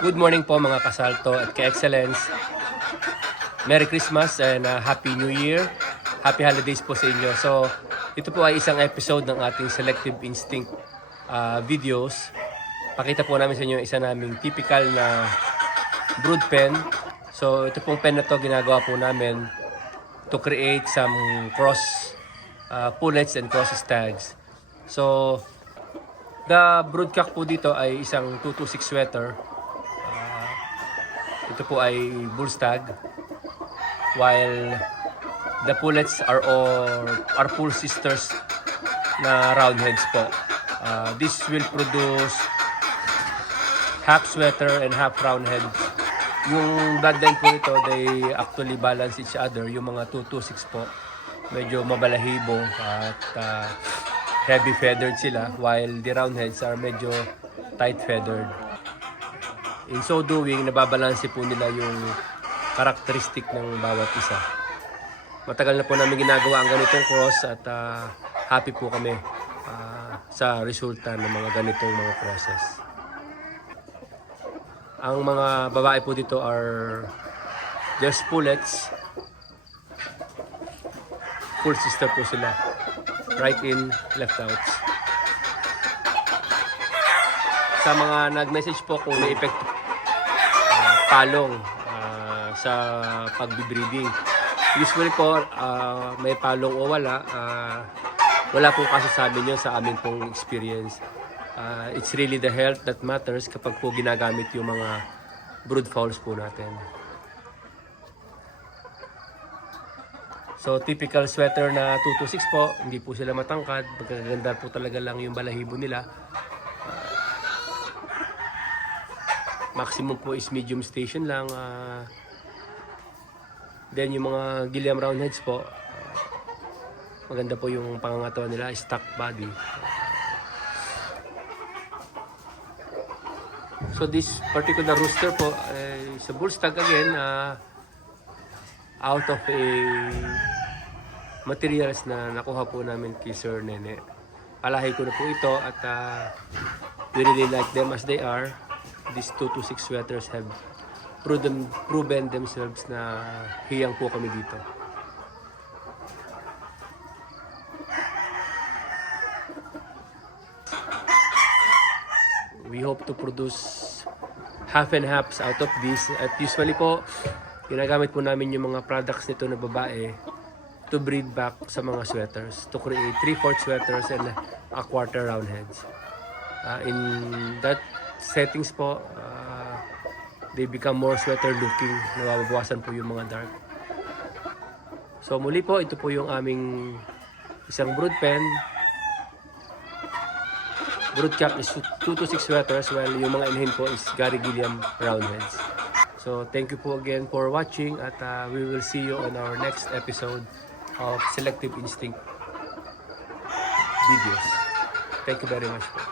Good morning po mga kasalto at ka-excellence. Merry Christmas and Happy New Year. Happy holidays po sa inyo. So, ito po ay isang episode ng ating Selective Instinct videos. Pakita po namin sa inyo isa naming typical na brood pen. So, ito pong pen na to ginagawa po namin to create some cross pullets and cross stags. So, the broodcock po dito ay isang 226 sweater. Ito po ay bull stag, while the pullets are full sisters na roundheads po. This will produce half sweater and half roundhead. Yung bloodline po ito, they actually balance each other. Yung mga 226 po, medyo mabalahibo at heavy feathered sila, while the roundheads are medyo tight feathered. In so doing, nababalanse po nila yung karakteristik ng bawat isa. Matagal na po namin ginagawa ang ganitong cross at happy po kami sa resulta ng mga ganitong mga crosses. Ang mga babae po dito are just pullets. Full sister po sila. Right in, left out. Sa mga nag-message po kung may effect palong sa pag-breeding. Usually po, may palong o wala. Wala pong kasasabi nyo sa amin pong experience. It's really the health that matters kapag po ginagamit yung mga brood fowls po natin. So, typical sweater na 226 po. Hindi po sila matangkad. Magaganda po talaga lang yung balahibo nila. Maximum po is medium station lang. Then yung mga Gilliam roundheads po, maganda po yung pangangatawan nila, stock body. So this particular rooster po is a bull stag again, out of a materials na nakuha po namin kay Sir Nene. Palahi ko na po ito at we really like them as they are. These 226 sweaters have proven themselves na hiyang po kami dito. We hope to produce half and halves out of this. At usually po, ginagamit po namin yung mga products nito na babae to breed back sa mga sweaters, to create 3/4 sweaters and a quarter roundheads. In that settings po, they become more sweater looking. Nababawasan po yung mga dark. So muli po, ito po yung aming isang brood pen. Broodcock is 226 sweaters, while yung mga inhin po is Gary Gilliam roundheads. So thank you po again for watching at we will see you on our next episode of Selective Instinct videos. Thank you very much po.